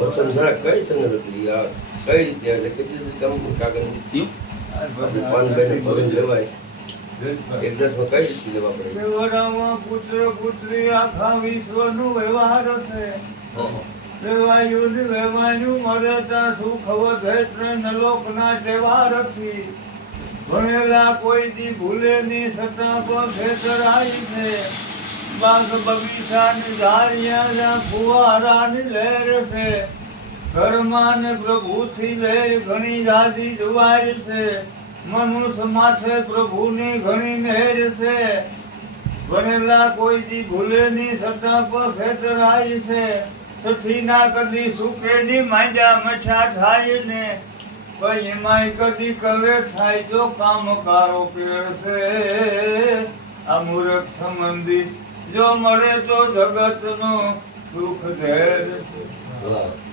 વચન જરાક કઈ સંગત હતી આ કઈ રીતે એટલે કેટલી રીતે કામ કાગળ આપણે પાનભાઈને પગજ લેવાય. એક દસમાં કઈ રીતે લેવા પડે? દેવરામાં પુત્ર પુત્રી આખા વિશ્વનું વ્યવહાર છે વેવાયું ને મળે ત્યાં સુખ વધે ત્રણ લોકના તહેવારથી ભણેલા કોઈ દી ભૂલે ની સતા પર આવી છે. બાગ બગીચાની ધારિયા ફુવારાની લહેર છે. ઘરમાં ને પ્રભુથી લહેર ઘણી દાદી જુવાર છે. મનુષ્ય માથે પ્રભુની ઘણી નહેર છે. ભણેલા કોઈ દી ભૂલે ની સતા પર ખેતરાય છે. સથી ના કદી સુકે ની માંડ્યા મછા થાય ને. કોઈ એમાંય કદી કલે થાય જો કામકારો છે આ મૂર્ખ સંબંધી જો મળે તો જગતનો સુખ ધૈર્ય હા